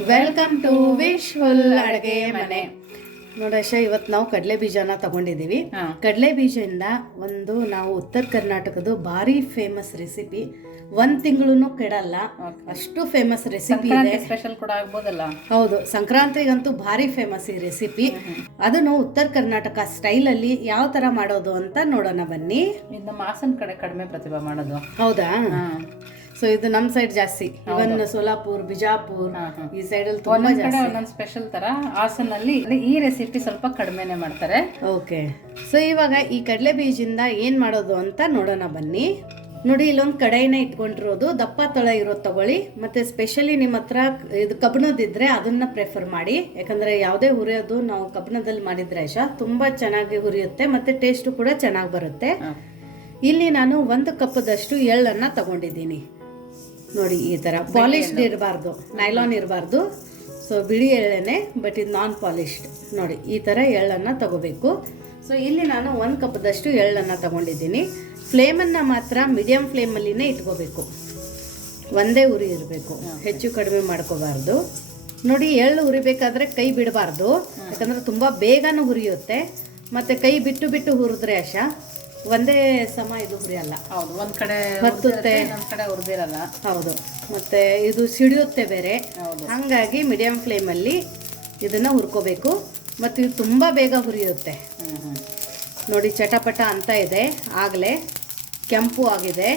Welcome to ವಿಶ್ವಲ್ ಅಡುಗೆ ಮನೆ. ನೋಡಶ, ಇವತ್ತು ನಾವು ಕಡಲೆ ಬೀಜನ ತಗೊಂಡಿದ್ದೀವಿ. ಕಡಲೆ ಬೀಜದಿಂದ ಒಂದು ನಾವು ಉತ್ತರ ಕರ್ನಾಟಕದ ಭಾರಿ ಫೇಮಸ್ ರೆಸಿಪಿ, 1 ತಿಂಗಳು ಕೆಡಲ್ಲ ಅಷ್ಟು ಫೇಮಸ್ ರೆಸಿಪಿ ಇದೆ. ಸ್ಪೆಷಲ್ ಕೂಡ ಆಗ್ಬೋದಲ್ಲ? ಹೌದು, ಸಂಕ್ರಾಂತಿಗಂತೂ ಭಾರಿ ಫೇಮಸ್ ಈ ರೆಸಿಪಿ. ಅದನ್ನು ಉತ್ತರ ಕರ್ನಾಟಕ ಸ್ಟೈಲಲ್ಲಿ ಯಾವ ತರ ಮಾಡೋದು ಅಂತ ನೋಡೋಣ ಬನ್ನಿ. ನಮ್ಮ ಹಾಸನ ಕಡೆ ಕಡಿಮೆ ಪ್ರತಿಭಾ ಮಾಡೋದು. ಹೌದಾ? ಸೊ ಇದು ನಮ್ಮ ಸೈಡ್ ಜಾಸ್ತಿ, ಇವನ್ ಸೋಲಾಪುರ್, ಬಿಜಾಪುರ್ ಈ ಸೈಡ್ ಅಲ್ಲಿ ತುಂಬಾ ಜಾಸ್ತಿ. ಒಂದೊಂದು ಸ್ಪೆಷಲ್ ತರ ಹಾಸನಲ್ಲಿ ಈ ರೆಸಿಪಿ ಸ್ವಲ್ಪ ಕಡಿಮೆನೆ ಮಾಡ್ತಾರೆ. ಓಕೆ, ಸೊ ಇವಾಗ ಈ ಕಡಲೆ ಬೀಜದಿಂದ ಏನ್ ಮಾಡೋದು ಅಂತ ನೋಡೋಣ ಬನ್ನಿ. ನೋಡಿ, ಇಲ್ಲೊಂದು ಕಡಾಯಿನ ಇಟ್ಕೊಂಡಿರೋದು, ದಪ್ಪ ತಳ ಇರೋದು ತಗೊಳ್ಳಿ. ಮತ್ತೆ ಸ್ಪೆಷಲಿ ನಿಮ್ಮ ಹತ್ರ ಇದು ಕಬ್ಬಣದಿದ್ರೆ ಅದನ್ನ ಪ್ರಿಫರ್ ಮಾಡಿ, ಯಾಕಂದ್ರೆ ಯಾವುದೇ ಹುರಿಯೋದು ನಾವು ಕಬ್ಬಣದಲ್ಲಿ ಮಾಡಿದ್ರೆ ತುಂಬಾ ಚೆನ್ನಾಗಿ ಹುರಿಯುತ್ತೆ, ಮತ್ತೆ ಟೇಸ್ಟ್ ಕೂಡ ಚೆನ್ನಾಗಿ ಬರುತ್ತೆ. ಇಲ್ಲಿ ನಾನು 1 ಕಪ್ದಷ್ಟು ಎಳ್ಳನ್ನ ತಗೊಂಡಿದ್ದೀನಿ. ನೋಡಿ, ಈ ತರ ಪಾಲಿಶ್ಡ್ ಇರಬಾರ್ದು, ನೈಲಾನ್ ಇರಬಾರ್ದು. ಸೊ ಬಿಳಿ ಎಳ್ಳೆನೆ, ಬಟ್ ಇದು ನಾನ್ ಪಾಲಿಶ್ಡ್. ನೋಡಿ, ಈ ತರ ಎಳ್ಳನ್ನ ತಗೋಬೇಕು. ಸೊ ಇಲ್ಲಿ ನಾನು 1 ಕಪ್ದಷ್ಟು ಎಳ್ಳನ್ನ ತಗೊಂಡಿದ್ದೀನಿ. ಫ್ಲೇಮನ್ನು ಮಾತ್ರ ಮೀಡಿಯಂ ಫ್ಲೇಮಲ್ಲಿನೇ ಇಟ್ಕೋಬೇಕು, ಒಂದೇ ಉರಿ ಇರಬೇಕು, ಹೆಚ್ಚು ಕಡಿಮೆ ಮಾಡ್ಕೋಬಾರ್ದು. ನೋಡಿ, ಎಳ್ಳು ಹುರಿಬೇಕಾದ್ರೆ ಕೈ ಬಿಡಬಾರ್ದು, ಯಾಕಂದ್ರೆ ತುಂಬ ಬೇಗನೂ ಹುರಿಯುತ್ತೆ. ಮತ್ತು ಕೈ ಬಿಟ್ಟು ಬಿಟ್ಟು ಹುರಿದ್ರೆ ಒಂದೇ ಸಮ ಇದು ಹುರಿಯಲ್ಲ. ಹೌದು, ಒಂದ್ ಕಡೆ ಹತ್ತುತ್ತೆ, ಒಂದ್ ಕಡೆ ಹುರಿದಿರಲ್ಲ. ಹೌದು, ಮತ್ತು ಇದು ಸಿಡಿಯುತ್ತೆ ಬೇರೆ. ಹಾಗಾಗಿ ಮೀಡಿಯಂ ಫ್ಲೇಮಲ್ಲಿ ಇದನ್ನು ಹುರ್ಕೋಬೇಕು. ಮತ್ತು ಇದು ತುಂಬ ಬೇಗ ಹುರಿಯುತ್ತೆ. ನೋಡಿ, ಚಟಪಟ ಅಂತ ಇದೆ, ಆಗಲೇ ಕೆಂಪು ಆಗಿದೆ.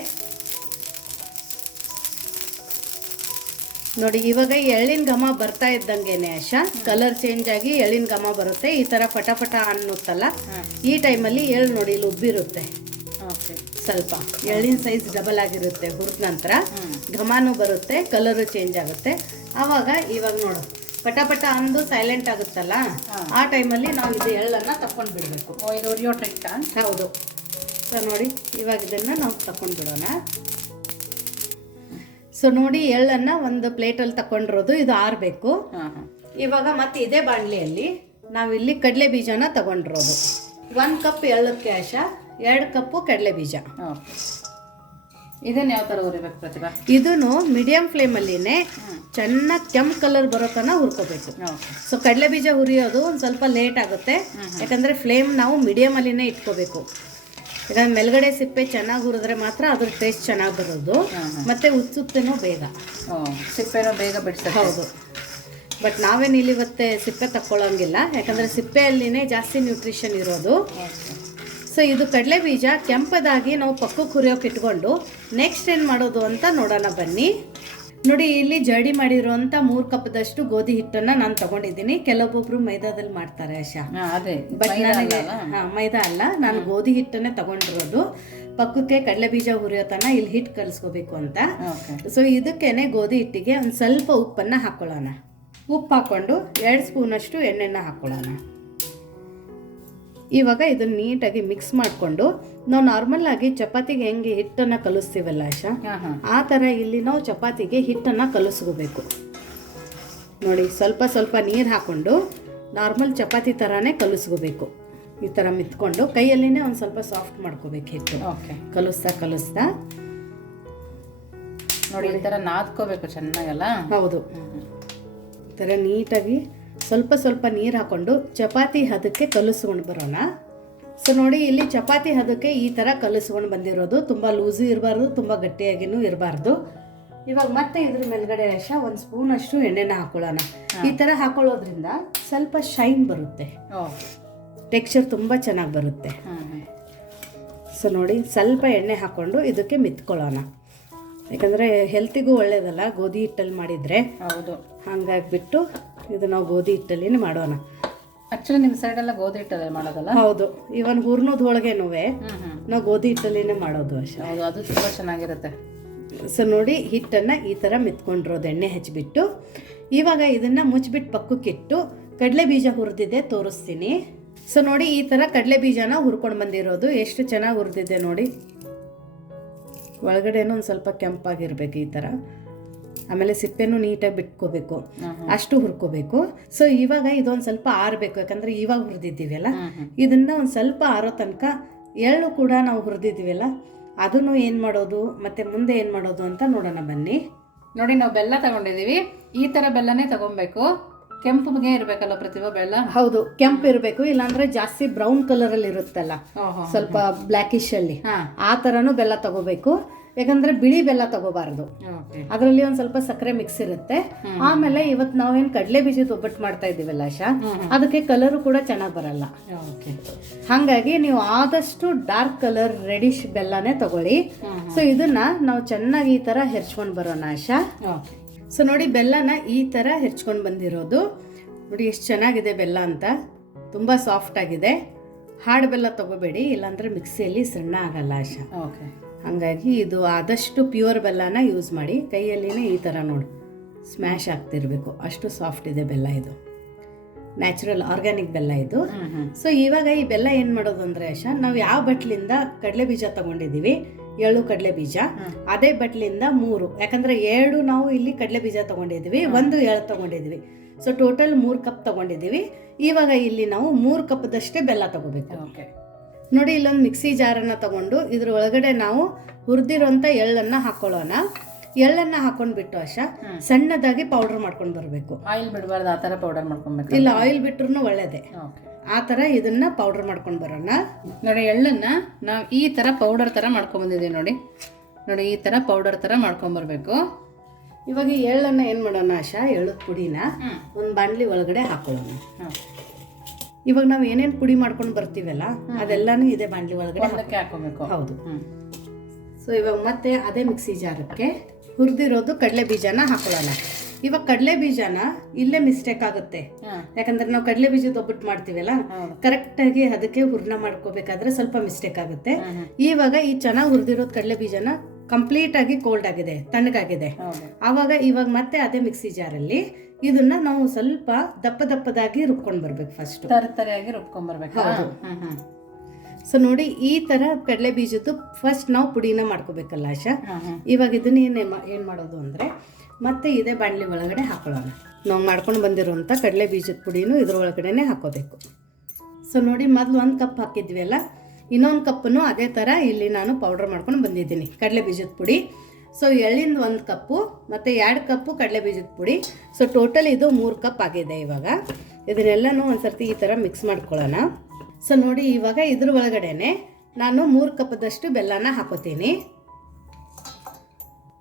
ನೋಡಿ, ಇವಾಗ ಎಳ್ಳಿನ ಘಮ ಬರ್ತಾ ಇದ್ದಂಗೆನೆ ಕಲರ್ ಚೇಂಜ್ ಆಗಿ ಎಳ್ಳಿನ ಘಮ ಬರುತ್ತೆ. ಈ ತರ ಪಟ ಅನ್ನುತ್ತಲ್ಲ, ಈ ಟೈಮಲ್ಲಿ ಎಳ್ಳು ನೋಡಿ ಇಲ್ಲಿ ಉಬ್ಬಿರುತ್ತೆ. ಸ್ವಲ್ಪ ಎಳ್ಳಿನ ಸೈಜ್ ಡಬಲ್ ಆಗಿರುತ್ತೆ. ಹುರಿದ ನಂತರ ಘಮನೂ ಬರುತ್ತೆ, ಕಲರು ಚೇಂಜ್ ಆಗುತ್ತೆ. ಇವಾಗ ನೋಡು, ಪಟ ಅಂದು ಸೈಲೆಂಟ್ ಆಗುತ್ತಲ್ಲ, ಆ ಟೈಮಲ್ಲಿ ನಾವು ಇದು ಎಳ್ಳನ್ನ ತಕೊಂಡು ಬಿಡಬೇಕು. ಇದು ಉರಿಯೋ ಟ್ರಿಕ್. ಹೌದು. ಸೊ ನೋಡಿ, ಇವಾಗ ಇದನ್ನ ನಾವು ತಕೊಂಡು ಬಿಡೋಣ. ಸೊ ನೋಡಿ, ಎಳ್ಳನ್ನ ಒಂದು ಪ್ಲೇಟಲ್ಲಿ ತಗೊಂಡಿರೋದು, ಇದು ಆರಬೇಕು. ಇವಾಗ ಮತ್ತೆ ಇದೇ ಬಾಣಲಿಯಲ್ಲಿ ನಾವಿಲ್ಲಿ ಕಡಲೆ ಬೀಜನ ತಗೊಂಡಿರೋದು. 1 ಕಪ್ ಎಳ್ಳಕ್ಕೆ 2 ಕಪ್ಪು ಕಡಲೆ ಬೀಜ. ಇದನ್ನ ಯಾವ ತರ ಹುರಿಬೇಕು ಪ್ರತಿಭಾ? ಇದನ್ನು ಮೀಡಿಯಂ ಫ್ಲೇಮಲ್ಲಿನೇ ಚೆನ್ನಾಗಿ ಕೆಂಪು ಕಲರ್ ಬರೋ ತನಕ ಹುರ್ಕೋಬೇಕು. ಸೊ ಕಡಲೆ ಬೀಜ ಹುರಿಯೋದು ಒಂದು ಸ್ವಲ್ಪ ಲೇಟ್ ಆಗುತ್ತೆ, ಯಾಕಂದ್ರೆ ಫ್ಲೇಮ್ ನಾವು ಮೀಡಿಯಂ ಅಲ್ಲಿನೇ ಇಟ್ಕೋಬೇಕು. ಯಾಕಂದ್ರೆ ಮೇಲ್ಗಡೆ ಸಿಪ್ಪೆ ಚೆನ್ನಾಗಿ ಹುರಿದ್ರೆ ಮಾತ್ರ ಅದ್ರ ಟೇಸ್ಟ್ ಚೆನ್ನಾಗಿ ಬರೋದು, ಮತ್ತೆ ಉಚ್ಚುತ್ತೇನೋ ಬೇಗ, ಸಿಪ್ಪೆನೋ ಬೇಗ ಬಿಡಿಸ. ಹೌದು, ಬಟ್ ನಾವೇನು ಇಲ್ಲಿ ಇವತ್ತೆ ಸಿಪ್ಪೆ ತಕ್ಕೊಳ್ಳೋಂಗಿಲ್ಲ, ಯಾಕಂದ್ರೆ ಸಿಪ್ಪೆಯಲ್ಲಿನೇ ಜಾಸ್ತಿ ನ್ಯೂಟ್ರಿಷನ್ ಇರೋದು. ಸೊ ಇದು ಕಡಲೆ ಬೀಜ ಕೆಂಪದಾಗಿ ನಾವು ಪಕ್ಕಕ್ಕೆ ಹುರಿಯೋಕೆ ಇಟ್ಕೊಂಡು ನೆಕ್ಸ್ಟ್ ಏನು ಮಾಡೋದು ಅಂತ ನೋಡೋಣ ಬನ್ನಿ. ನೋಡಿ, ಇಲ್ಲಿ ಜಡಿ ಮಾಡಿರುವಂಥ 3 ಕಪ್ದಷ್ಟು ಗೋಧಿ ಹಿಟ್ಟನ್ನು ನಾನು ತಗೊಂಡಿದ್ದೀನಿ. ಕೆಲವೊಬ್ಬೊಬ್ರು ಮೈದಾದಲ್ಲಿ ಮಾಡ್ತಾರೆ ಬಟ್ ನನಗೆ ಮೈದಾ ಅಲ್ಲ, ನಾನು ಗೋಧಿ ಹಿಟ್ಟನ್ನೇ ತಗೊಂಡಿರೋದು. ಪಕ್ಕಕ್ಕೆ ಕಡಲೆ ಬೀಜ ಹುರಿಯೋತನ ಇಲ್ಲಿ ಹಿಟ್ಟು ಕಲಿಸ್ಕೋಬೇಕು ಅಂತ. ಸೊ ಇದಕ್ಕೇನೆ ಗೋಧಿ ಹಿಟ್ಟಿಗೆ ಒಂದು ಸ್ವಲ್ಪ ಉಪ್ಪನ್ನು ಹಾಕ್ಕೊಳ್ಳೋಣ. ಉಪ್ಪು ಹಾಕ್ಕೊಂಡು 2 ಸ್ಪೂನಷ್ಟು ಎಣ್ಣೆನ ಹಾಕ್ಕೊಳ್ಳೋಣ. ಇವಾಗ ಇದನ್ನ ನೀಟಾಗಿ ಮಿಕ್ಸ್ ಮಾಡಿಕೊಂಡು ನಾವು ನಾರ್ಮಲ್ ಆಗಿ ಚಪಾತಿಗೆ ಹೆಂಗೆ ಹಿಟ್ಟನ್ನು ಕಲಿಸ್ತೀವಲ್ಲ ಆ ಥರ ಇಲ್ಲಿ ನಾವು ಚಪಾತಿಗೆ ಹಿಟ್ಟನ್ನು ಕಲಿಸ್ಕೋಬೇಕು. ನೋಡಿ, ಸ್ವಲ್ಪ ನೀರು ಹಾಕ್ಕೊಂಡು ನಾರ್ಮಲ್ ಚಪಾತಿ ಥರನೇ ಕಲಿಸ್ಕೋಬೇಕು. ಈ ಥರ ಮಿತ್ಕೊಂಡು ಕೈಯಲ್ಲಿನೇ ಒಂದು ಸ್ವಲ್ಪ ಸಾಫ್ಟ್ ಮಾಡ್ಕೋಬೇಕು ಹಿಟ್ಟು. ಕಲಿಸ್ತಾ ನೋಡಿ, ಈ ಥರ ನಾದ್ಕೋಬೇಕು ಚೆನ್ನಾಗಲ್ಲ. ಹೌದು, ಈ ಥರ ನೀಟಾಗಿ ಸ್ವಲ್ಪ ನೀರು ಹಾಕ್ಕೊಂಡು ಚಪಾತಿ ಹದಕ್ಕೆ ಕಲಿಸ್ಕೊಂಡು ಬರೋಣ. ಸೊ ನೋಡಿ, ಇಲ್ಲಿ ಚಪಾತಿ ಹದಕ್ಕೆ ಈ ಥರ ಕಲಿಸ್ಕೊಂಡು ಬಂದಿರೋದು. ತುಂಬ ಲೂಸು ಇರಬಾರ್ದು, ತುಂಬ ಗಟ್ಟಿಯಾಗಿನೂ ಇರಬಾರ್ದು. ಇವಾಗ ಮತ್ತೆ ಇದ್ರ ಮೇಲ್ಗಡೆ 1 ಸ್ಪೂನಷ್ಟು ಎಣ್ಣೆನ ಹಾಕೊಳ್ಳೋಣ. ಈ ಥರ ಹಾಕೊಳ್ಳೋದ್ರಿಂದ ಸ್ವಲ್ಪ ಶೈನ್ ಬರುತ್ತೆ, ಟೆಕ್ಸ್ಚರ್ ತುಂಬ ಚೆನ್ನಾಗಿ ಬರುತ್ತೆ. ಸೊ ನೋಡಿ, ಸ್ವಲ್ಪ ಎಣ್ಣೆ ಹಾಕ್ಕೊಂಡು ಇದಕ್ಕೆ ಮಿತ್ಕೊಳ್ಳೋಣ, ಯಾಕಂದರೆ ಹೆಲ್ತಿಗೂ ಒಳ್ಳೇದಲ್ಲ ಗೋಧಿ ಹಿಟ್ಟಲ್ಲಿ ಮಾಡಿದರೆ. ಹೌದು, ಹಾಗಾಗಿಬಿಟ್ಟು ಇದು ನಾವು ಗೋಧಿ ಹಿಟ್ಟಲ್ಲಿ ಮಾಡೋಣ. ಆಕ್ಚುಲಿ ನಿಮ್ಮ ಸೈಡ್ ಎಲ್ಲ ಗೋಧಿ ಹಿಟ್ಟಲ್ಲಿ ಮಾಡೋದಲ್ಲ? ಹೌದು, ಇವನ್ ಹೂರ್ನದ ಹೋಳಿಗೆನೂ ನಾವು ಗೋಧಿ ಹಿಟ್ಟಲ್ಲಿನೇ ಮಾಡೋದು ಹೌದು, ಅದು ತುಂಬ ಚೆನ್ನಾಗಿರುತ್ತೆ. ಸೊ ನೋಡಿ, ಹಿಟ್ಟನ್ನು ಈ ಥರ ಮಿತ್ಕೊಂಡಿರೋದು ಎಣ್ಣೆ ಹಚ್ಚಿಬಿಟ್ಟು ಇವಾಗ ಇದನ್ನು ಮುಚ್ಚಿಬಿಟ್ಟು ಪಕ್ಕಕ್ಕಿಟ್ಟು ಕಡಲೆ ಬೀಜ ಹುರಿದಿದೆ ತೋರಿಸ್ತೀನಿ. ಸೊ ನೋಡಿ, ಈ ಥರ ಕಡಲೆ ಬೀಜನ ಹುರ್ಕೊಂಡು ಬಂದಿರೋದು ಎಷ್ಟು ಚೆನ್ನಾಗಿ ಹುರಿದಿದೆ ನೋಡಿ. ಒಳಗಡೆನೂ ಒಂದು ಸ್ವಲ್ಪ ಕೆಂಪಾಗಿರ್ಬೇಕು ಈ ಥರ. ಆಮೇಲೆ ಸಿಪ್ಪೆನೂ ನೀಟಾಗಿ ಬಿಟ್ಕೋಬೇಕು, ಅಷ್ಟು ಹುರ್ಕೋಬೇಕು. ಸೊ ಇವಾಗ ಇದೊಂದು ಸ್ವಲ್ಪ ಆರಬೇಕು, ಯಾಕಂದರೆ ಇವಾಗ ಹುರಿದಿದ್ದೀವಲ್ಲ, ಇದನ್ನು ಒಂದು ಸ್ವಲ್ಪ ಆರೋ ತನಕ ಎಳ್ಳು ಕೂಡ ನಾವು ಹುರಿದಿದ್ದೀವಲ್ಲ ಅದನ್ನು ಏನು ಮಾಡೋದು ಮತ್ತು ಮುಂದೆ ಏನು ಮಾಡೋದು ಅಂತ ನೋಡೋಣ ಬನ್ನಿ. ನೋಡಿ, ನಾವು ಬೆಲ್ಲ ತಗೊಂಡಿದ್ದೀವಿ. ಈ ತರ ಬೆಲ್ಲನೇ ತಗೊಬೇಕು. ಕೆಂಪುಗೆ ಇರ್ಬೇಕಲ್ಲ ಪ್ರತಿಭಾ ಬೆಲ್ಲ? ಹೌದು, ಕೆಂಪು ಇರಬೇಕು, ಇಲ್ಲಾಂದ್ರೆ ಜಾಸ್ತಿ ಬ್ರೌನ್ ಕಲರ್ ಅಲ್ಲಿ ಇರುತ್ತಲ್ಲ, ಸ್ವಲ್ಪ ಬ್ಲ್ಯಾಕಿಶ್ ಅಲ್ಲಿ, ಆ ತರನು ಬೆಲ್ಲ ತಗೋಬೇಕು. ಯಾಕಂದ್ರೆ ಬಿಳಿ ಬೆಲ್ಲ ತಗೋಬಾರ್ದು, ಅದರಲ್ಲಿ ಒಂದ್ ಸ್ವಲ್ಪ ಸಕ್ಕರೆ ಮಿಕ್ಸ್ ಇರುತ್ತೆ. ಆಮೇಲೆ ಇವತ್ತು ನಾವೇನ್ ಕಡಲೆ ಬೀಜದ ಒಬ್ಬಟ್ಟು ಮಾಡ್ತಾ ಇದೀವಲ್ಲ ಆಶಾ, ಅದಕ್ಕೆ ಕಲರು ಕೂಡ ಚೆನ್ನಾಗಿ ಬರಲ್ಲ. ಹಾಗಾಗಿ ನೀವು ಆದಷ್ಟು ಡಾರ್ಕ್ ಕಲರ್ ರೆಡಿಶ್ ಬೆಲ್ಲನೇ ತಗೊಳ್ಳಿ. ಸೊ ಇದನ್ನ ನಾವು ಚೆನ್ನಾಗಿ ಈ ತರ ಹೆರ್ಚ್ಕೊಂಡ್ ಬರೋಣ ಆಶಾ. ಸೊ ನೋಡಿ, ಬೆಲ್ಲನ ಈ ತರ ಹೆರ್ಚ್ಕೊಂಡು ಬಂದಿರೋದು ನೋಡಿ, ಎಷ್ಟು ಚೆನ್ನಾಗಿದೆ ಬೆಲ್ಲ ಅಂತ, ತುಂಬಾ ಸಾಫ್ಟ್ ಆಗಿದೆ. ಹಾಡು ಬೆಲ್ಲ ತಗೋಬೇಡಿ, ಇಲ್ಲಾಂದ್ರೆ ಮಿಕ್ಸಿಯಲ್ಲಿ ಸಣ್ಣ ಆಗಲ್ಲ ಆಶಾ. ಹಾಗಾಗಿ ಇದು ಆದಷ್ಟು ಪ್ಯೂರ್ ಬೆಲ್ಲನ ಯೂಸ್ ಮಾಡಿ. ಕೈಯಲ್ಲಿನೇ ಈ ಥರ ನೋಡಿ ಸ್ಮ್ಯಾಶ್ ಆಗ್ತಿರ್ಬೇಕು, ಅಷ್ಟು ಸಾಫ್ಟ್ ಇದೆ ಬೆಲ್ಲ. ಇದು ನ್ಯಾಚುರಲ್ ಆರ್ಗ್ಯಾನಿಕ್ ಬೆಲ್ಲ ಇದು. ಸೊ ಇವಾಗ ಈ ಬೆಲ್ಲ ಏನು ಮಾಡೋದು ಅಂದರೆ ಆಶಾ, ನಾವು ಯಾವ ಬಟ್ಲಿಂದ ಕಡಲೆ ಬೀಜ ತಗೊಂಡಿದ್ದೀವಿ, ಎಳ್ಳು ಕಡಲೆ ಬೀಜ, ಅದೇ ಬಟ್ಲಿಂದ 3, ಯಾಕಂದರೆ 2 ನಾವು ಇಲ್ಲಿ ಕಡಲೆ ಬೀಜ ತಗೊಂಡಿದ್ದೀವಿ, 1 ಎಳ್ಳು ತಗೊಂಡಿದ್ದೀವಿ. ಸೊ ಟೋಟಲ್ 3 ಕಪ್ ತಗೊಂಡಿದ್ದೀವಿ. ಇವಾಗ ಇಲ್ಲಿ ನಾವು 3 ಕಪ್ದಷ್ಟೇ ಬೆಲ್ಲ ತಗೋಬೇಕು. ನೋಡಿ, ಇಲ್ಲೊಂದು ಮಿಕ್ಸಿ ಜಾರನ್ನು ತಗೊಂಡು ಇದ್ರ ಒಳಗಡೆ ನಾವು ಹುರಿದಿರೋಂಥ ಎಳ್ಳನ್ನು ಹಾಕೊಳ್ಳೋಣ. ಎಳ್ಳನ್ನು ಹಾಕೊಂಡ್ಬಿಟ್ಟು ಆಶಾ ಸಣ್ಣದಾಗಿ ಪೌಡರ್ ಮಾಡ್ಕೊಂಡು ಬರಬೇಕು. ಆಯಿಲ್ ಬಿಡಬಾರ್ದು, ಆ ಥರ ಪೌಡರ್ ಮಾಡ್ಕೊಬೇಕು. ಇಲ್ಲ, ಆಯಿಲ್ ಬಿಟ್ರು ಒಳ್ಳೇದೇ. ಆ ಥರ ಇದನ್ನ ಪೌಡರ್ ಮಾಡ್ಕೊಂಡು ಬರೋಣ. ನೋಡಿ, ಎಳ್ಳನ್ನು ನಾವು ಈ ಥರ ಪೌಡರ್ ಥರ ಮಾಡ್ಕೊಂಬಂದಿದ್ದೀವಿ. ನೋಡಿ, ಈ ಥರ ಪೌಡರ್ ಥರ ಮಾಡ್ಕೊಂಬರ್ಬೇಕು. ಇವಾಗ ಈ ಎಳ್ಳನ್ನು ಏನು ಮಾಡೋಣ ಆಶಾ, ಎಳ್ಳದ ಪುಡಿನ ಒಂದು ಬಾಣಲಿ ಒಳಗಡೆ ಹಾಕೊಳ್ಳೋಣ. ಇವಾಗ ನಾವು ಏನೇನು ಪುಡಿ ಮಾಡ್ಕೊಂಡು ಬರ್ತೀವಲ್ಲ ಅದೆಲ್ಲಾನು ಇದೆ ಬಾಣಲಿ ಒಳಗಡೆ ಹಾಕೋಬೇಕು. ಹೌದು. ಸೊ ಇವಾಗ ಮತ್ತೆ ಅದೇ ಮಿಕ್ಸಿ ಜಾರಕ್ಕೆ ಹುರಿದಿರೋದು ಕಡಲೆ ಬೀಜನ ಹಾಕೊಳ್ಳೋಣ. ಇವಾಗ ಕಡಲೆ ಬೀಜನ ಇಲ್ಲೇ ಮಿಸ್ಟೇಕ್ ಆಗುತ್ತೆ, ಯಾಕಂದ್ರೆ ನಾವು ಕಡಲೆ ಬೀಜದ ಒಬ್ಬಟ್ಟು ಮಾಡ್ತೀವಲ್ಲ, ಕರೆಕ್ಟಾಗಿ ಅದಕ್ಕೆ ಹೂರ್ಣ ಮಾಡ್ಕೋಬೇಕಾದ್ರೆ ಸ್ವಲ್ಪ ಮಿಸ್ಟೇಕ್ ಆಗುತ್ತೆ. ಇವಾಗ ಈ ಚೆನ್ನಾಗಿ ಹುರಿದಿರೋದು ಕಡಲೆ ಬೀಜನ ಕಂಪ್ಲೀಟ್ ಆಗಿ ಕೋಲ್ಡ್ ಆಗಿದೆ, ತಣ್ಣಗಾಗಿದೆ. ಇವಾಗ ಮತ್ತೆ ಅದೇ ಮಿಕ್ಸಿ ಜಾರಲ್ಲಿ ಇದನ್ನ ನಾವು ಸ್ವಲ್ಪ ದಪ್ಪದಾಗಿ ರುಬ್ಕೊಂಡು ಬರ್ಬೇಕು. ಫಸ್ಟ್ ತರತರಿಯಾಗಿ ರುಬ್ಕೊಂಡ್ ಬರ್ಬೇಕು. ಸೊ ನೋಡಿ, ಈ ತರ ಕಡಲೆ ಬೀಜದ್ದು ಫಸ್ಟ್ ನಾವು ಪುಡಿನ ಮಾಡ್ಕೋಬೇಕಲ್ಲ ಆಶಾ. ಇವಾಗ ಇದನ್ನ ಏನ್ ಮಾಡೋದು ಅಂದ್ರೆ ಮತ್ತೆ ಇದೇ ಬಾಣಲಿ ಒಳಗಡೆ ಹಾಕೊಳ್ಳೋಣ. ನಾವು ಮಾಡ್ಕೊಂಡು ಬಂದಿರುವಂತ ಕಡಲೆ ಬೀಜದ ಪುಡಿನೂ ಇದ್ರ ಒಳಗಡೆನೆ ಹಾಕೋಬೇಕು. ಸೊ ನೋಡಿ, ಮೊದಲು 1 ಕಪ್ ಹಾಕಿದ್ವಿ ಅಲ್ಲ, ಇನ್ನೊಂದು ಕಪ್ಪನ್ನು ಅದೇ ತರ ಇಲ್ಲಿ ನಾನು ಪೌಡರ್ ಮಾಡ್ಕೊಂಡು ಬಂದಿದ್ದೀನಿ ಕಡಲೆ ಬೀಜದ ಪುಡಿ. ಸೊ ಎಳ್ಳಿಂದ 1 ಕಪ್ಪು ಮತ್ತು 2 ಕಪ್ಪು ಕಡಲೆ ಬೀಜದ ಪುಡಿ. ಸೊ ಟೋಟಲ್ ಇದು 3 ಕಪ್ ಆಗಿದೆ. ಇವಾಗ ಇದನ್ನೆಲ್ಲನೂ ಒಂದ್ಸರ್ತಿ ಈ ಥರ ಮಿಕ್ಸ್ ಮಾಡ್ಕೊಳ್ಳೋಣ. ಸೊ ನೋಡಿ, ಇವಾಗ ಇದ್ರ ಒಳಗಡೆನೆ ನಾನು 3 ಕಪ್ದಷ್ಟು ಬೆಲ್ಲನ ಹಾಕೋತೀನಿ.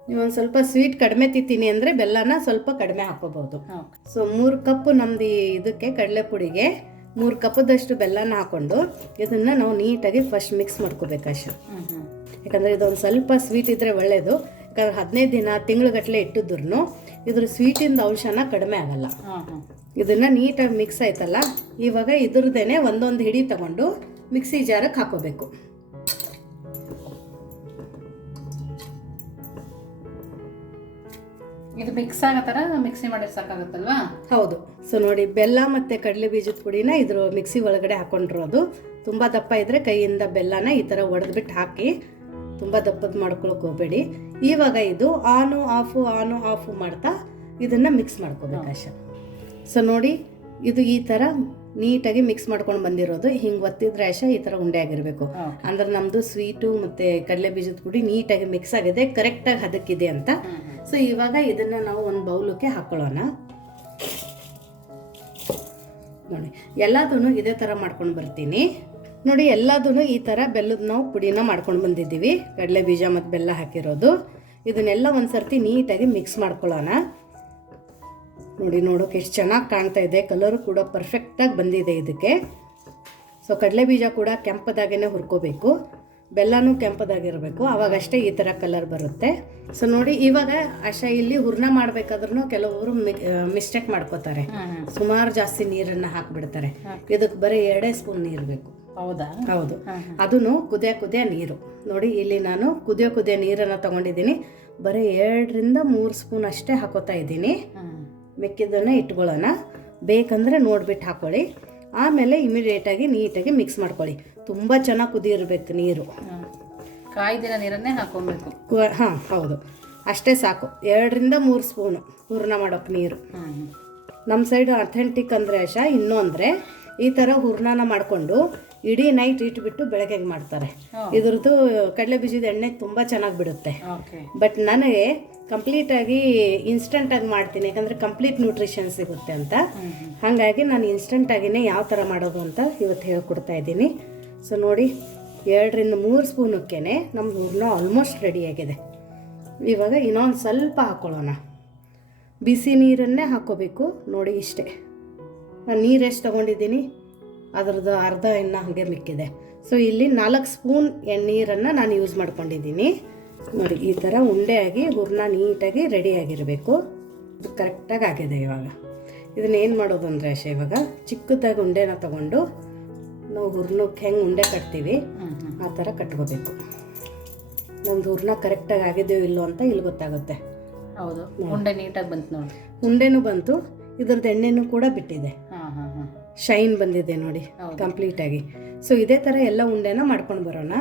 ನೀವೊಂದು ಸ್ವಲ್ಪ ಸ್ವೀಟ್ ಕಡಿಮೆ ತಿಂತೀನಿ ಅಂದರೆ ಬೆಲ್ಲನ ಸ್ವಲ್ಪ ಕಡಿಮೆ ಹಾಕೋಬಹುದು. ಸೊ 3 ಕಪ್ ನಮ್ದು ಇದಕ್ಕೆ ಕಡಲೆ ಪುಡಿಗೆ 3 ಕಪ್ದಷ್ಟು ಬೆಲ್ಲನ ಹಾಕೊಂಡು ಇದನ್ನ ನಾವು ನೀಟಾಗಿ ಫಸ್ಟ್ ಮಿಕ್ಸ್ ಮಾಡ್ಕೋಬೇಕಷ್ಟ. ಯಾಕಂದರೆ ಇದೊಂದು ಸ್ವಲ್ಪ ಸ್ವೀಟ್ ಇದ್ರೆ ಒಳ್ಳೆಯದು. ಯಾಕಂದ್ರೆ 15 ದಿನ ತಿಂಗಳುಗಟ್ಟಲೆ ಇಟ್ಟಿದ್ರು ಇದ್ರ ಸ್ವೀಟಿಂದ ಅಂಶನ ಕಡಿಮೆ ಆಗಲ್ಲ. ಇದನ್ನ ನೀಟಾಗಿ ಮಿಕ್ಸ್ ಆಯ್ತಲ್ಲ, ಇವಾಗ ಇದ್ರದ್ದೇನೆ ಒಂದೊಂದು ಹಿಡಿ ತಗೊಂಡು ಮಿಕ್ಸಿ ಜಾರಕ್ಕೆ ಹಾಕೋಬೇಕು. ಇದು ಮಿಕ್ಸ್ ಆಗೋ ಥರ ಮಿಕ್ಸಿ ಮಾಡಿ ಸಾಕಾಗುತ್ತಲ್ವಾ? ಹೌದು. ಸೊ ನೋಡಿ, ಬೆಲ್ಲ ಮತ್ತು ಕಡಲೆ ಬೀಜದ ಪುಡಿನ ಇದ್ರ ಮಿಕ್ಸಿ ಒಳಗಡೆ ಹಾಕೊಂಡಿರೋದು. ತುಂಬ ದಪ್ಪ ಇದ್ದರೆ ಕೈಯಿಂದ ಬೆಲ್ಲನ ಈ ಥರ ಒಡೆದ್ಬಿಟ್ಟು ಹಾಕಿ, ತುಂಬ ದಪ್ಪದ ಮಾಡ್ಕೊಳಕ್ಕೆ ಹೋಗಬೇಡಿ. ಇವಾಗ ಇದು ಆನು ಆಫು ಮಾಡ್ತಾ ಇದನ್ನು ಮಿಕ್ಸ್ ಮಾಡ್ಕೋಬೇಕು ಆಶಾ. ಸೊ ನೋಡಿ, ಇದು ಈ ಥರ ನೀಟಾಗಿ ಮಿಕ್ಸ್ ಮಾಡ್ಕೊಂಡು ಬಂದಿರೋದು. ಹಿಂಗೆ ಒತ್ತಿದ್ರೆ ಆಶಾ ಈ ಥರ ಉಂಡೆ ಆಗಿರಬೇಕು. ಅಂದ್ರೆ ನಮ್ಮದು ಸ್ವೀಟು ಮತ್ತು ಕಡಲೆ ಬೀಜದ ಪುಡಿ ನೀಟಾಗಿ ಮಿಕ್ಸ್ ಆಗಿದೆ, ಕರೆಕ್ಟಾಗಿ ಹದಕ್ಕಿದೆ ಅಂತ. ಸೊ ಇವಾಗ ಇದನ್ನು ನಾವು ಒಂದು ಬೌಲಕ್ಕೆ ಹಾಕೊಳ್ಳೋಣ. ನೋಡಿ, ಎಲ್ಲದೂ ಇದೇ ಥರ ಮಾಡ್ಕೊಂಡು ಬರ್ತೀನಿ. ನೋಡಿ, ಎಲ್ಲದೂ ಈ ಥರ ಬೆಲ್ಲದ ನಾವು ಪುಡಿನ ಮಾಡ್ಕೊಂಡು ಬಂದಿದ್ದೀವಿ, ಕಡಲೆ ಬೀಜ ಮತ್ತು ಬೆಲ್ಲ ಹಾಕಿರೋದು. ಇದನ್ನೆಲ್ಲ ಒಂದು ಸರ್ತಿ ನೀಟಾಗಿ ಮಿಕ್ಸ್ ಮಾಡ್ಕೊಳ್ಳೋಣ. ನೋಡಿ, ನೋಡೋಕೆ ಎಷ್ಟು ಚೆನ್ನಾಗಿ ಕಾಣ್ತಾ ಇದೆ, ಕಲರು ಕೂಡ ಪರ್ಫೆಕ್ಟಾಗಿ ಬಂದಿದೆ ಇದಕ್ಕೆ. ಸೊ ಕಡಲೆ ಬೀಜ ಕೂಡ ಕೆಂಪದಾಗೇ ಹುರ್ಕೋಬೇಕು, ಬೆಲ್ಲನೂ ಕೆಂಪದಾಗಿರಬೇಕು, ಅವಾಗಷ್ಟೇ ಈ ಥರ ಕಲರ್ ಬರುತ್ತೆ. ಸೊ ನೋಡಿ, ಇವಾಗ ಆಶಾ ಇಲ್ಲಿ ಹೂರ್ಣ ಮಾಡಬೇಕಾದ್ರೂ ಕೆಲವರು ಮಿಸ್ಟೇಕ್ ಮಾಡ್ಕೋತಾರೆ, ಸುಮಾರು ಜಾಸ್ತಿ ನೀರನ್ನು ಹಾಕಿಬಿಡ್ತಾರೆ. ಇದಕ್ಕೆ ಬರೀ 2 ಸ್ಪೂನ್ ನೀರು ಬೇಕು. ಹೌದಾ? ಹೌದು. ಅದನ್ನು ಕುದಿಯ ನೀರು. ನೋಡಿ, ಇಲ್ಲಿ ನಾನು ಕುದಿಯ ನೀರನ್ನು ತಗೊಂಡಿದ್ದೀನಿ. ಬರೀ 2ರಿಂದ 3 ಸ್ಪೂನ್ ಅಷ್ಟೇ ಹಾಕೋತಾ ಇದ್ದೀನಿ. ಮಿಕ್ಕಿದ್ದನ್ನು ಇಟ್ಕೊಳ್ಳೋಣ, ಬೇಕಂದ್ರೆ ನೋಡ್ಬಿಟ್ಟು ಹಾಕೊಳ್ಳಿ. ಆಮೇಲೆ ಇಮಿಡಿಯೇಟಾಗಿ ನೀಟಾಗಿ ಮಿಕ್ಸ್ ಮಾಡ್ಕೊಳ್ಳಿ. ತುಂಬ ಚೆನ್ನಾಗಿ ಕುದಿಯಿರ್ಬೇಕು ನೀರು, ಕಾಯ್ದಿನ ನೀರನ್ನೇ ಹಾಕೊಬೇಕು. ಹಾಂ, ಹೌದು, ಅಷ್ಟೇ ಸಾಕು. 2ರಿಂದ 3 ಸ್ಪೂನು ಹೂರ್ಣ ಮಾಡೋಕೆ ನೀರು. ನಮ್ಮ ಸೈಡ್ ಅಥೆಂಟಿಕ್ ಅಂದರೆ ಆಶಾ ಇನ್ನೂ ಅಂದರೆ ಈ ಥರ ಹೂರ್ಣನ ಮಾಡಿಕೊಂಡು ಇಡೀ ನೈಟ್ ಇಟ್ಬಿಟ್ಟು ಬೆಳಗ್ಗೆಗೆ ಮಾಡ್ತಾರೆ. ಹಾ. ಇದ್ರದ್ದು ಕಡಲೆ ಬೀಜದ ಎಣ್ಣೆ ತುಂಬ ಚೆನ್ನಾಗಿ ಬಿಡುತ್ತೆ. ಓಕೆ. ಬಟ್ ನನಗೆ ಕಂಪ್ಲೀಟಾಗಿ ಇನ್ಸ್ಟಂಟಾಗಿ ಮಾಡ್ತೀನಿ, ಯಾಕಂದರೆ ಕಂಪ್ಲೀಟ್ ನ್ಯೂಟ್ರಿಷನ್ ಸಿಗುತ್ತೆ ಅಂತ. ಹಾಗಾಗಿ ನಾನು ಇನ್ಸ್ಟಂಟಾಗಿಯೇ ಯಾವ ಥರ ಮಾಡೋದು ಅಂತ ಇವತ್ತು ಹೇಳ್ಕೊಡ್ತಾ ಇದ್ದೀನಿ. ಸೊ ನೋಡಿ, 2-3 ಸ್ಪೂನಕ್ಕೆ ನಮ್ಮ ಹೂರ್ಣ ಆಲ್ಮೋಸ್ಟ್ ರೆಡಿಯಾಗಿದೆ. ಇವಾಗ ಇನ್ನೊಂದು ಸ್ವಲ್ಪ ಹಾಕ್ಕೊಳ್ಳೋಣ. ಬಿಸಿ ನೀರನ್ನೇ ಹಾಕ್ಕೋಬೇಕು. ನೋಡಿ ಇಷ್ಟೇ, ನಾನು ನೀರು ಎಷ್ಟು ತೊಗೊಂಡಿದ್ದೀನಿ ಅದರದ್ದು ಅರ್ಧ ಇನ್ನು ಹಾಗೆ ಮಿಕ್ಕಿದೆ. ಸೊ ಇಲ್ಲಿ 4 ಸ್ಪೂನ್ ನೀರನ್ನು ನಾನು ಯೂಸ್ ಮಾಡ್ಕೊಂಡಿದ್ದೀನಿ. ನೋಡಿ ಈ ಥರ ಉಂಡೆಯಾಗಿ ಹೂರ್ಣ ನೀಟಾಗಿ ರೆಡಿಯಾಗಿರಬೇಕು. ಇದು ಕರೆಕ್ಟಾಗಿ ಆಗಿದೆ. ಇವಾಗ ಇದನ್ನ ಏನು ಮಾಡೋದು ಅಂದರೆ ಅಷ್ಟೇ, ಇವಾಗ ಚಿಕ್ಕದಾಗಿ ಉಂಡೆನ ತೊಗೊಂಡು ನಾವು ಹೂರ್ಣಕ್ಕೆ ಹೆಂಗೆ ಉಂಡೆ ಕಟ್ತೀವಿ ಆ ಥರ ಕಟ್ಕೋಬೇಕು. ನಮ್ದು ಹೂರ್ಣ ಕರೆಕ್ಟಾಗಿ ಆಗಿದೆಯೋ ಇಲ್ಲೋ ಅಂತ ಇಲ್ಲಿ ಗೊತ್ತಾಗುತ್ತೆ. ಹೌದು, ಉಂಡೆ ನೀಟಾಗಿ ಬಂತು ನೋಡಿ. ಉಂಡೆನೂ ಬಂತು, ಇದ್ರದ್ದು ಎಣ್ಣೆನೂ ಕೂಡ ಬಿಟ್ಟಿದೆ, ಹಾಂ ಹಾಂ ಹಾಂ, ಶೈನ್ ಬಂದಿದೆ ನೋಡಿ ಕಂಪ್ಲೀಟಾಗಿ. ಸೊ ಇದೇ ಥರ ಎಲ್ಲ ಉಂಡೆನ ಮಾಡ್ಕೊಂಡು ಬರೋಣ.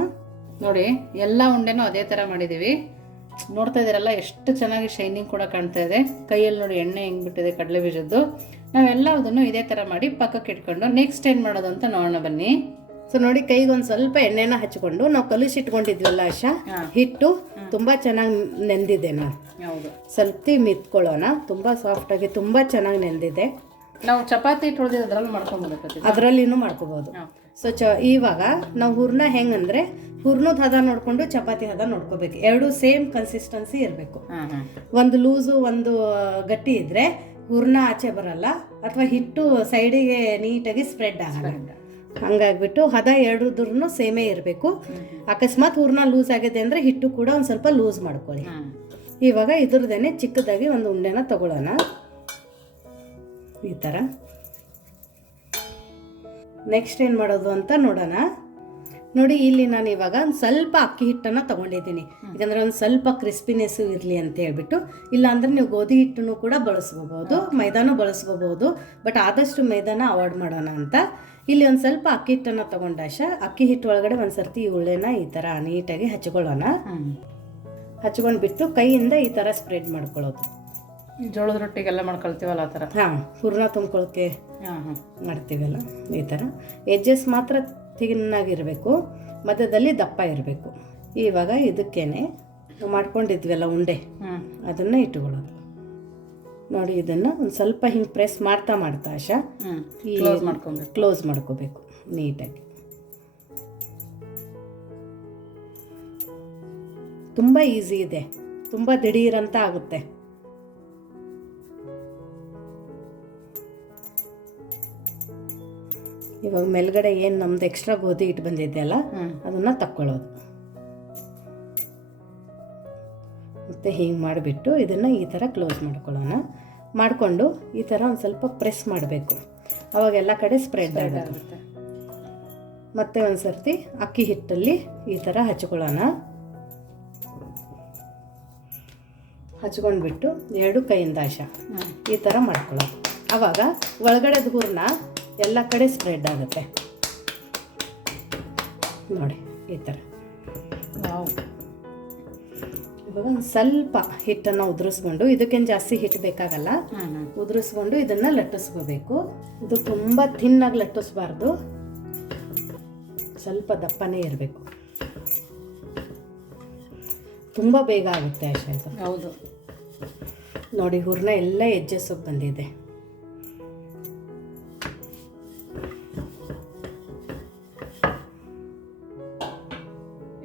ನೋಡಿ ಎಲ್ಲ ಉಂಡೆನೂ ಅದೇ ಥರ ಮಾಡಿದ್ದೀವಿ. ನೋಡ್ತಾ ಇದ್ದೀರಲ್ಲ ಎಷ್ಟು ಚೆನ್ನಾಗಿ ಶೈನಿಂಗ್ ಕೂಡ ಕಾಣ್ತಾ ಇದೆ. ಕೈಯಲ್ಲಿ ನೋಡಿ ಎಣ್ಣೆ ಹೆಂಗೆ ಬಿಟ್ಟಿದೆ ಕಡಲೆ ಬೀಜದ್ದು. ನಾವೆಲ್ಲದನ್ನು ಇದೇ ಥರ ಮಾಡಿ ಪಕ್ಕಕ್ಕೆ ಇಟ್ಕೊಂಡು ನೆಕ್ಸ್ಟ್ ಏನು ಮಾಡೋದು ಅಂತ ನೋಡೋಣ ಬನ್ನಿ. ಸೊ ನೋಡಿ, ಕೈಗೆ ಒಂದು ಸ್ವಲ್ಪ ಎಣ್ಣೆನ ಹಚ್ಕೊಂಡು ನಾವು ಕಲಸಿಟ್ಕೊಂಡಿದ್ವಲ್ಲ ಆಶಾ ಹಿಟ್ಟು ತುಂಬ ಚೆನ್ನಾಗಿ ನೆಂದಿದೆ. ನಾವು ಹೌದು, ಸ್ವಲ್ಪ ಮಿತ್ಕೊಳ್ಳೋಣ. ತುಂಬ ಸಾಫ್ಟಾಗಿ ತುಂಬ ಚೆನ್ನಾಗಿ ನೆಂದಿದೆ. ನಾವು ಚಪಾತಿ ಹಿಟ್ಟು ಹೊಡೆದಿದ್ದು ಅದರಲ್ಲಿ ಮಾಡ್ಕೊಂಡ್ಬಿಡ್ತೀವಿ, ಅದರಲ್ಲಿನೂ ಮಾಡ್ಕೋಬೋದು. ಸೊ ಇವಾಗ ನಾವು ಹೂರ್ಣ ಹೆಂಗಂದ್ರೆ ಹೂರ್ಣದ ಹದ ನೋಡಿಕೊಂಡು ಚಪಾತಿ ಹದ ನೋಡ್ಕೋಬೇಕು. ಎರಡು ಸೇಮ್ ಕನ್ಸಿಸ್ಟೆನ್ಸಿ ಇರಬೇಕು. ಒಂದು ಲೂಸು ಒಂದು ಗಟ್ಟಿ ಇದ್ರೆ ಹೂರ್ಣ ಆಚೆ ಬರಲ್ಲ, ಅಥವಾ ಹಿಟ್ಟು ಸೈಡಿಗೆ ನೀಟಾಗಿ ಸ್ಪ್ರೆಡ್ ಆಗಲ್ಲ. ಹಂಗಾಗ್ಬಿಟ್ಟು ಹದ ಎರಡೂ ಸೇಮೇ ಇರಬೇಕು. ಅಕಸ್ಮಾತ್ ಹೂರ್ಣ ಲೂಸ್ ಆಗಿದೆ ಅಂದರೆ ಹಿಟ್ಟು ಕೂಡ ಒಂದು ಸ್ವಲ್ಪ ಲೂಸ್ ಮಾಡ್ಕೊಳ್ಳಿ. ಇವಾಗ ಇದ್ರದ್ದೇನೆ ಚಿಕ್ಕದಾಗಿ ಒಂದು ಉಂಡೆನ ತಗೊಳ್ಳೋಣ. ಈ ಥರ ನೆಕ್ಸ್ಟ್ ಏನು ಮಾಡೋದು ಅಂತ ನೋಡೋಣ. ನೋಡಿ, ಇಲ್ಲಿ ನಾನು ಇವಾಗ ಒಂದು ಸ್ವಲ್ಪ ಅಕ್ಕಿ ಹಿಟ್ಟನ್ನು ತೊಗೊಂಡಿದ್ದೀನಿ, ಯಾಕಂದರೆ ಒಂದು ಸ್ವಲ್ಪ ಕ್ರಿಸ್ಪಿನೆಸ್ಸು ಇರಲಿ ಅಂತ ಹೇಳ್ಬಿಟ್ಟು. ಇಲ್ಲಾಂದರೆ ನೀವು ಗೋಧಿ ಹಿಟ್ಟನ್ನು ಕೂಡ ಬಳಸ್ಕೋಬೋದು, ಮೈದಾನೂ ಬಳಸ್ಕೋಬೋದು. ಬಟ್ ಆದಷ್ಟು ಮೈದಾನ ಅವಾಯ್ಡ್ ಮಾಡೋಣ ಅಂತ ಇಲ್ಲಿ ಒಂದು ಸ್ವಲ್ಪ ಅಕ್ಕಿ ಹಿಟ್ಟನ್ನು ತೊಗೊಂಡಾಶ ಅಕ್ಕಿ ಹಿಟ್ಟು ಒಳಗಡೆ ಒಂದು ಸರ್ತಿ ಈ ಉಳ್ಳೆನ ಈ ಥರ ನೀಟಾಗಿ ಹಚ್ಕೊಳ್ಳೋಣ. ಹಚ್ಕೊಂಡ್ಬಿಟ್ಟು ಕೈಯಿಂದ ಈ ಥರ ಸ್ಪ್ರೆಡ್ ಮಾಡ್ಕೊಳ್ಳೋದು. ಜೋಳದ ರೊಟ್ಟಿಗೆಲ್ಲ ಮಾಡ್ಕೊಳ್ತೀವಲ್ಲ ಆ ಥರ. ಹಾಂ, ಹೂರ್ಣ ತುಂಬ್ಕೊಳ್ಳೋಕ್ಕೆ ಮಾಡ್ತೀವಲ್ಲ ಈ ಥರ. ಎಡ್ಜಸ್ ಮಾತ್ರ ತಿನ್ನಾಗಿರಬೇಕು, ಮಧ್ಯದಲ್ಲಿ ದಪ್ಪ ಇರಬೇಕು. ಇವಾಗ ಇದಕ್ಕೇನೆ ಮಾಡ್ಕೊಂಡಿದ್ವಲ್ಲ ಉಂಡೆ, ಅದನ್ನು ಇಟ್ಕೊಳ್ಳೋದು. ನೋಡಿ, ಇದನ್ನು ಒಂದು ಸ್ವಲ್ಪ ಹಿಂಗೆ ಪ್ರೆಸ್ ಮಾಡ್ತಾ ಆಶಾ ಕ್ಲೋಸ್ ಮಾಡ್ಕೋಬೇಕು ನೀಟಾಗಿ. ತುಂಬ ಈಸಿ ಇದೆ, ತುಂಬ ದಿಢೀರಂತ ಆಗುತ್ತೆ. ಇವಾಗ ಮೇಲ್ಗಡೆ ಏನು ನಮ್ದು ಎಕ್ಸ್ಟ್ರಾ ಗೋಧಿ ಹಿಟ್ಟು ಬಂದಿದೆಯಲ್ಲ ಅದನ್ನು ತಕ್ಕೊಳ್ಳೋದು. ಮತ್ತು ಹೀಗೆ ಮಾಡಿಬಿಟ್ಟು ಇದನ್ನು ಈ ಥರ ಕ್ಲೋಸ್ ಮಾಡ್ಕೊಳ್ಳೋಣ. ಮಾಡಿಕೊಂಡು ಈ ಥರ ಒಂದು ಸ್ವಲ್ಪ ಪ್ರೆಸ್ ಮಾಡಬೇಕು, ಅವಾಗ ಎಲ್ಲ ಕಡೆ ಸ್ಪ್ರೆಡ್ ಆಗುತ್ತೆ. ಮತ್ತು ಒಂದು ಸರ್ತಿ ಅಕ್ಕಿ ಹಿಟ್ಟಲ್ಲಿ ಈ ಥರ ಹಚ್ಕೊಳ್ಳೋಣ. ಹಚ್ಕೊಂಡ್ಬಿಟ್ಟು ಎರಡು ಕೈಯಿಂದ ಆಶಾ ಈ ಥರ ಮಾಡ್ಕೊಳ್ಳೋದು. ಆವಾಗ ಒಳಗಡೆದು ಹೂರ್ಣ ಎಲ್ಲ ಕಡೆ ಸ್ಪ್ರೆಡ್ ಆಗುತ್ತೆ ನೋಡಿ ಈ ಥರ. ಇವಾಗ ಒಂದು ಸ್ವಲ್ಪ ಹಿಟ್ಟನ್ನು ಉದುರಿಸ್ಕೊಂಡು, ಇದಕ್ಕೇನು ಜಾಸ್ತಿ ಹಿಟ್ಟು ಬೇಕಾಗಲ್ಲ, ಉದುರಿಸ್ಕೊಂಡು ಇದನ್ನು ಲಟ್ಟಿಸ್ಕೋಬೇಕು. ಇದು ತುಂಬ ಥಿನ್ನಾಗಿ ಲಟ್ಟಿಸ್ಬಾರ್ದು, ಸ್ವಲ್ಪ ದಪ್ಪನೇ ಇರಬೇಕು. ತುಂಬ ಬೇಗ ಆಗುತ್ತೆ ಆಶಾ ಇದು. ಹೌದು ನೋಡಿ, ಹೂರ್ಣ ಎಲ್ಲ ಎಡ್ಜಸ್ಸೋಗಿ ಬಂದಿದೆ.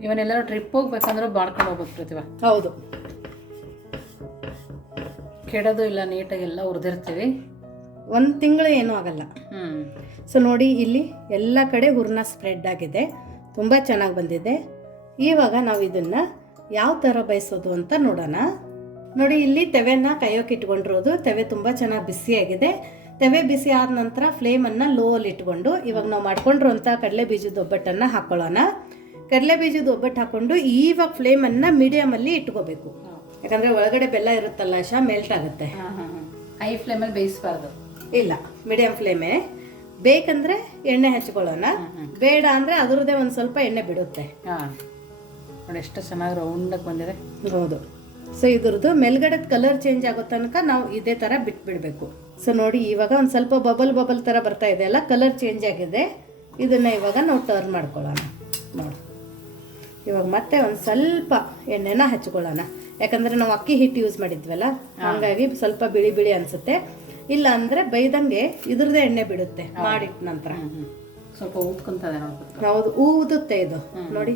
ಇವನ್ನೆಲ್ಲರೂ ಟ್ರಿಪ್ ಹೋಗ್ಬೇಕಂದ್ರೆ ಮಾಡ್ಕೊಂಡು ಹೋಗ್ಬೇಕು ಪ್ರತಿಭಾ. ಹೌದು, ಕೆಡೋದು ಇಲ್ಲ, ನೀಟಾಗಿ ಎಲ್ಲ ಹುರಿದಿರ್ತೀವಿ. 1 ತಿಂಗಳು ಏನೂ ಆಗಲ್ಲ. ಸೊ ನೋಡಿ, ಇಲ್ಲಿ ಎಲ್ಲ ಕಡೆ ಹೂರ್ಣ ಸ್ಪ್ರೆಡ್ ಆಗಿದೆ, ತುಂಬ ಚೆನ್ನಾಗಿ ಬಂದಿದೆ. ಇವಾಗ ನಾವು ಇದನ್ನು ಯಾವ ಥರ ಬೇಯಿಸೋದು ಅಂತ ನೋಡೋಣ. ನೋಡಿ, ಇಲ್ಲಿ ತೆವೆನ ಕಾಯೋಕೆ ಇಟ್ಕೊಂಡಿರೋದು. ತೆವೆ ತುಂಬ ಚೆನ್ನಾಗಿ ಬಿಸಿಯಾಗಿದೆ. ತೆವೆ ಬಿಸಿ ಆದ ನಂತರ ಫ್ಲೇಮನ್ನು ಲೋಲ್ಲಿ ಇಟ್ಕೊಂಡು ಇವಾಗ ನಾವು ಮಾಡ್ಕೊಂಡಿರೋಂಥ ಕಡಲೆ ಬೀಜದ ಒಬ್ಬಟ್ಟನ್ನು ಹಾಕ್ಕೊಳ್ಳೋಣ. ಕಡಲೆ ಬೀಜದ ಒಬ್ಬಟ್ಟು ಹಾಕ್ಕೊಂಡು ಇವಾಗ ಫ್ಲೇಮನ್ನು ಮೀಡಿಯಮಲ್ಲಿ ಇಟ್ಕೋಬೇಕು, ಯಾಕಂದರೆ ಒಳಗಡೆ ಬೆಲ್ಲ ಇರುತ್ತಲ್ಲ ಆಶಾ, ಮೆಲ್ಟ್ ಆಗುತ್ತೆ. ಹೈ ಫ್ಲೇಮಲ್ಲಿ ಬೇಯಿಸಬಾರ್ದು. ಇಲ್ಲ, ಮೀಡಿಯಂ ಫ್ಲೇಮೇ. ಬೇಕಂದರೆ ಎಣ್ಣೆ ಹಚ್ಕೊಳ್ಳೋಣ, ಬೇಡ ಅಂದರೆ ಅದರದ್ದೇ ಒಂದು ಸ್ವಲ್ಪ ಎಣ್ಣೆ ಬಿಡುತ್ತೆ. ನೋಡಿ ಎಷ್ಟು ಚೆನ್ನಾಗಿ ರೌಂಡಾಗಿ ಬಂದಿದೆ. ಹೌದು. ಸೊ ಇದ್ರದ್ದು ಮೇಲ್ಗಡೆ ಕಲರ್ ಚೇಂಜ್ ಆಗೋ ತನಕ ನಾವು ಇದೇ ಥರ ಬಿಟ್ಬಿಡಬೇಕು. ಸೊ ನೋಡಿ ಇವಾಗ ಒಂದು ಸ್ವಲ್ಪ ಬಬಲ್ ಥರ ಬರ್ತಾ ಇದೆ ಅಲ್ಲ, ಕಲರ್ ಚೇಂಜ್ ಆಗಿದೆ. ಇದನ್ನು ಇವಾಗ ನಾವು ಟರ್ನ್ ಮಾಡ್ಕೊಳ್ಳೋಣ. ನೋಡಿ ಇವಾಗ ಮತ್ತೆ ಒಂದು ಸ್ವಲ್ಪ ಎಣ್ಣೆನ ಹಚ್ಕೊಳ್ಳೋಣ. ಯಾಕಂದರೆ ನಾವು ಅಕ್ಕಿ ಹಿಟ್ಟು ಯೂಸ್ ಮಾಡಿದ್ವಲ್ಲ, ಹಾಗಾಗಿ ಸ್ವಲ್ಪ ಬಿಳಿ ಬಿಳಿ ಅನಿಸುತ್ತೆ. ಇಲ್ಲ ಅಂದರೆ ಬೈದಂಗೆ ಇದ್ರದ್ದೇ ಎಣ್ಣೆ ಬಿಡುತ್ತೆ ಮಾಡಿಟ್ಟ ನಂತರ. ಸ್ವಲ್ಪ ಉತ್ಕೊಂತದೆ. ಹೌದು, ಊದುತ್ತೆ ಇದು ನೋಡಿ.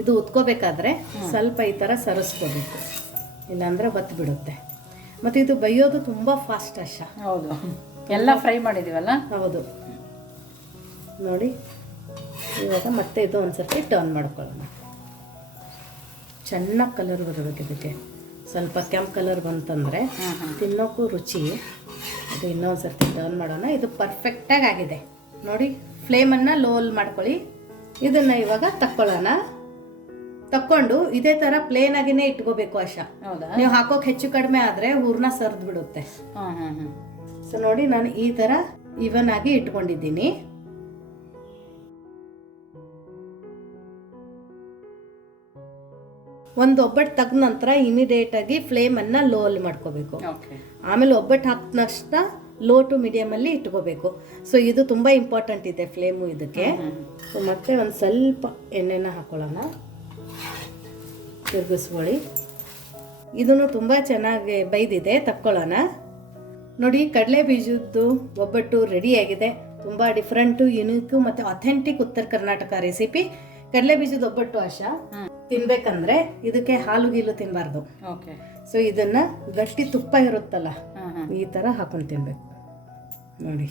ಇದು ಉತ್ಕೋಬೇಕಾದ್ರೆ ಸ್ವಲ್ಪ ಈ ಥರ ಸರಿಸ್ಕೋಬೇಕು, ಇಲ್ಲಾಂದರೆ ಹೊತ್ತು ಬಿಡುತ್ತೆ. ಮತ್ತು ಇದು ಬೈಯೋದು ತುಂಬ ಫಾಸ್ಟ್ ಅಷ್ಟ. ಹೌದು, ಎಲ್ಲ ಫ್ರೈ ಮಾಡಿದ್ದೀವಲ್ಲ. ಹೌದು ನೋಡಿ. ಇವಾಗ ಮತ್ತೆ ಇದು ಒಂದ್ಸರ್ತಿ ಟರ್ನ್ ಮಾಡ್ಕೊಳ್ಳೋಣ. ಚೆನ್ನಾಗಿ ಕಲರ್ ಬರಬೇಕು ಇದಕ್ಕೆ. ಸ್ವಲ್ಪ ಕೆಂಪು ಕಲರ್ ಬಂತಂದರೆ ತಿನ್ನೋಕ್ಕೂ ರುಚಿ. ಅದು ಇನ್ನೊಂದು ಸರ್ತಿ ಟರ್ನ್ ಮಾಡೋಣ. ಇದು ಪರ್ಫೆಕ್ಟಾಗಿ ಆಗಿದೆ ನೋಡಿ. ಫ್ಲೇಮನ್ನು ಲೋಲ್ ಮಾಡ್ಕೊಳ್ಳಿ. ಇದನ್ನು ಇವಾಗ ತಕ್ಕೊಳ್ಳೋಣ. ತಕ್ಕೊಂಡು ಇದೇ ಥರ ಪ್ಲೇನ್ ಆಗಿನೇ ಇಟ್ಕೋಬೇಕು ಆಶಾ. ಹೌದಾ? ನೀವು ಹಾಕೋಕೆ ಹೆಚ್ಚು ಕಡಿಮೆ ಆದರೆ ಹೂರ್ಣ ಸರ್ದು ಬಿಡುತ್ತೆ. ಸೊ ನೋಡಿ, ನಾನು ಈ ಥರ ಇವನ್ ಆಗಿ ಇಟ್ಕೊಂಡಿದ್ದೀನಿ. ಒಂದು ಒಬ್ಬಟ್ಟು ತೆಗೆದ ನಂತರ ಇಮಿಡಿಯೇಟಾಗಿ ಫ್ಲೇಮನ್ನು ಲೋ ಅಲ್ಲಿ ಮಾಡ್ಕೋಬೇಕು. ಆಮೇಲೆ ಒಬ್ಬಟ್ಟು ಹಾಕಿದ ತಕ್ಷಣ ಲೋ ಟು ಮೀಡಿಯಮಲ್ಲಿ ಇಟ್ಕೋಬೇಕು. ಸೊ ಇದು ತುಂಬ ಇಂಪಾರ್ಟೆಂಟ್ ಇದೆ ಫ್ಲೇಮು ಇದಕ್ಕೆ. ಸೊ ಮತ್ತೆ ಒಂದು ಸ್ವಲ್ಪ ಎಣ್ಣೆನ ಹಾಕೊಳ್ಳೋಣ, ತಿರುಗಿಸ್ಕೊಳ್ಳಿ. ಇದನ್ನು ತುಂಬ ಚೆನ್ನಾಗಿ ಬೈದಿದೆ, ತಕ್ಕೊಳ್ಳೋಣ. ನೋಡಿ, ಕಡಲೆ ಬೀಜದ್ದು ಒಬ್ಬಟ್ಟು ರೆಡಿಯಾಗಿದೆ. ತುಂಬ ಡಿಫ್ರೆಂಟು, ಯುನೀಕು ಮತ್ತು ಅಥೆಂಟಿಕ್ ಉತ್ತರ ಕರ್ನಾಟಕ ರೆಸಿಪಿ ಕಡಲೆ ಬೀಜದ ಒಬ್ಬಟ್ಟು. ಆಶಾ, ತಿನ್ಬೇಕಂದ್ರೆ ಇದಕ್ಕೆ ಹಾಲು ಗೀಲು ತಿನ್ನಬಾರ್ದು. ಸೊ ಇದನ್ನು ಗಟ್ಟಿ ತುಪ್ಪ ಇರುತ್ತಲ್ಲ, ಈ ಥರ ಹಾಕೊಂಡು ತಿನ್ಬೇಕು ನೋಡಿ.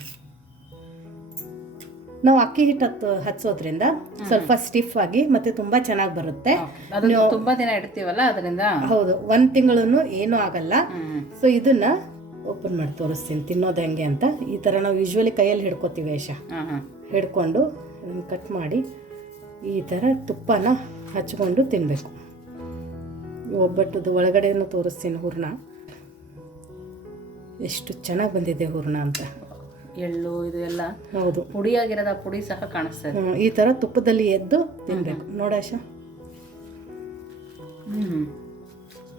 ನಾವು ಅಕ್ಕಿ ಹಿಟ್ಟು ಹಚ್ಚೋದ್ರಿಂದ ಸ್ವಲ್ಪ ಸ್ಟಿಫ್ ಆಗಿ ಮತ್ತೆ ತುಂಬಾ ಚೆನ್ನಾಗಿ ಬರುತ್ತೆ. ತುಂಬಾ ದಿನ ಇಡ್ತೀವಲ್ಲ ಅದರಿಂದ. ಹೌದು, 1 ತಿಂಗಳು ಏನೂ ಆಗಲ್ಲ. ಸೊ ಇದನ್ನ ಓಪನ್ ಮಾಡಿ ತೋರಿಸ್ತೀನಿ ತಿನ್ನೋದು ಹೆಂಗೆ ಅಂತ. ಈ ಥರ ನಾವು ಯೂಶ್ವಲಿ ಕೈಯಲ್ಲಿ ಹಿಡ್ಕೋತೀವಿ ಆಶಾ. ಹಿಡ್ಕೊಂಡು ಕಟ್ ಮಾಡಿ ಈ ಥರ ತುಪ್ಪನ ಹಚ್ಕೊಂಡು ತಿನ್ನಬೇಕು. ಒಬ್ಬಟ್ಟದು ಒಳಗಡೆನೂ ತೋರಿಸ್ತೀನಿ ಹೂರ್ಣ. ಎಷ್ಟು ಚೆನ್ನಾಗಿ ಬಂದಿದೆ ಹೂರ್ಣ ಅಂತ. ಎಳ್ಳು ಇದು ಎಲ್ಲ ಹೌದು, ಪುಡಿಯಾಗಿರೋದ ಪುಡಿ ಸಹ ಕಾಣಿಸ್ತದೆ. ಈ ಥರ ತುಪ್ಪದಲ್ಲಿ ಎದ್ದು ತಿನ್ಬೇಕು ನೋಡಾಶ.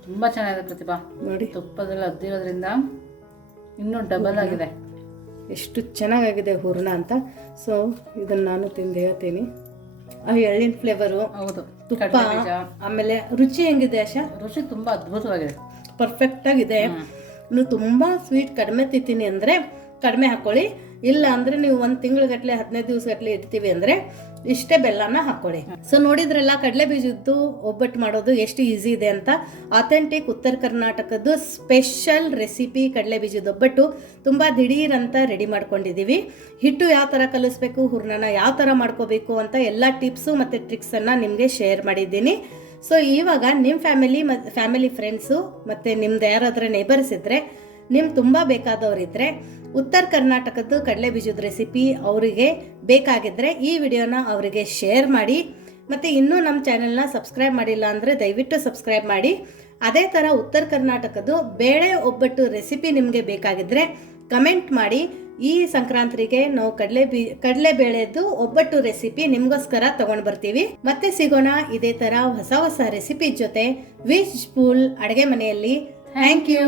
ತುಂಬಾ ಚೆನ್ನಾಗಿದೆ ಪ್ರತಿಭಾ. ನೋಡಿ, ತುಪ್ಪದಲ್ಲಿ ಅದ್ದಿರೋದ್ರಿಂದ ಇನ್ನೂ ಡಬಲ್ ಆಗಿದೆ. ಎಷ್ಟು ಚೆನ್ನಾಗಿದೆ ಹೂರ್ಣ ಅಂತ. ಸೊ ಇದನ್ನು ನಾನು ತಿಂದು ಹೇಳ್ತೀನಿ. ಎಳ್ಳಿನ ಫ್ಲೇವರು, ಹೌದು, ತುಪ್ಪ, ಆಮೇಲೆ ರುಚಿ ಹೆಂಗಿದೆ ಆಶಾ? ರುಚಿ ತುಂಬಾ ಅದ್ಭುತವಾಗಿದೆ, ಪರ್ಫೆಕ್ಟ್ ಆಗಿದೆ. ನೀವು ತುಂಬ ಸ್ವೀಟ್ ಕಡಿಮೆ ತಿಂತೀನಿ ಅಂದರೆ ಕಡಿಮೆ ಹಾಕ್ಕೊಳ್ಳಿ. ಇಲ್ಲ ಅಂದರೆ ನೀವು 1 ತಿಂಗಳಗಟ್ಟಲೆ 15 ದಿವಸಗಟ್ಟಲೆ ಇಡ್ತೀವಿ ಅಂದರೆ ಇಷ್ಟೇ ಬೆಲ್ಲನ ಹಾಕ್ಕೊಳ್ಳಿ. ಸೊ ನೋಡಿದ್ರಲ್ಲ, ಕಡಲೆ ಬೀಜದ್ದು ಒಬ್ಬಟ್ಟು ಮಾಡೋದು ಎಷ್ಟು ಈಸಿ ಇದೆ ಅಂತ. ಅಥೆಂಟಿಕ್ ಉತ್ತರ ಕರ್ನಾಟಕದ್ದು ಸ್ಪೆಷಲ್ ರೆಸಿಪಿ ಕಡಲೆ ಬೀಜದ ಒಬ್ಬಟ್ಟು ತುಂಬ ದಿಢೀರಂತ ರೆಡಿ ಮಾಡ್ಕೊಂಡಿದ್ದೀವಿ. ಹಿಟ್ಟು ಯಾವ ಥರ ಕಲಿಸ್ಬೇಕು, ಹೂರ್ಣನ ಯಾವ ಥರ ಮಾಡ್ಕೋಬೇಕು ಅಂತ ಎಲ್ಲ ಟಿಪ್ಸು ಮತ್ತು ಟ್ರಿಕ್ಸನ್ನು ನಿಮಗೆ ಶೇರ್ ಮಾಡಿದ್ದೀನಿ. ಸೊ ಇವಾಗ ನಿಮ್ಮ ಫ್ಯಾಮಿಲಿ ಫ್ರೆಂಡ್ಸು ಮತ್ತು ನಿಮ್ದು ಯಾರಾದರೂ ನೇಬರ್ಸ್ ಇದ್ದರೆ, ನಿಮ್ಗೆ ತುಂಬ ಬೇಕಾದವರಿದ್ದರೆ, ಉತ್ತರ ಕರ್ನಾಟಕದ್ದು ಕಡಲೆ ಬೀಜದ ರೆಸಿಪಿ ಅವರಿಗೆ ಬೇಕಾಗಿದ್ದರೆ ಈ ವಿಡಿಯೋನ ಅವರಿಗೆ ಶೇರ್ ಮಾಡಿ. ಮತ್ತು ಇನ್ನೂ ನಮ್ಮ ಚಾನೆಲ್ನ ಸಬ್ಸ್ಕ್ರೈಬ್ ಮಾಡಿಲ್ಲ ಅಂದರೆ ದಯವಿಟ್ಟು ಸಬ್ಸ್ಕ್ರೈಬ್ ಮಾಡಿ. ಅದೇ ಥರ ಉತ್ತರ ಕರ್ನಾಟಕದ್ದು ಬೇಳೆ ಒಬ್ಬಟ್ಟು ರೆಸಿಪಿ ನಿಮಗೆ ಬೇಕಾಗಿದ್ದರೆ ಕಮೆಂಟ್ ಮಾಡಿ. ಈ ಸಂಕ್ರಾಂತಿಗೆ ನಾವು ಕಡಲೆಬೇಳೆದು ಒಬ್ಬಟ್ಟು ರೆಸಿಪಿ ನಿಮಗೋಸ್ಕರ ತಗೊಂಡು ಬರ್ತೀವಿ. ಮತ್ತೆ ಸಿಗೋಣ ಇದೇ ಥರ ಹೊಸ ರೆಸಿಪಿ ಜೊತೆ ವಿಶ್ ಫುಲ್ ಅಡುಗೆ ಮನೆಯಲ್ಲಿ. Thank you.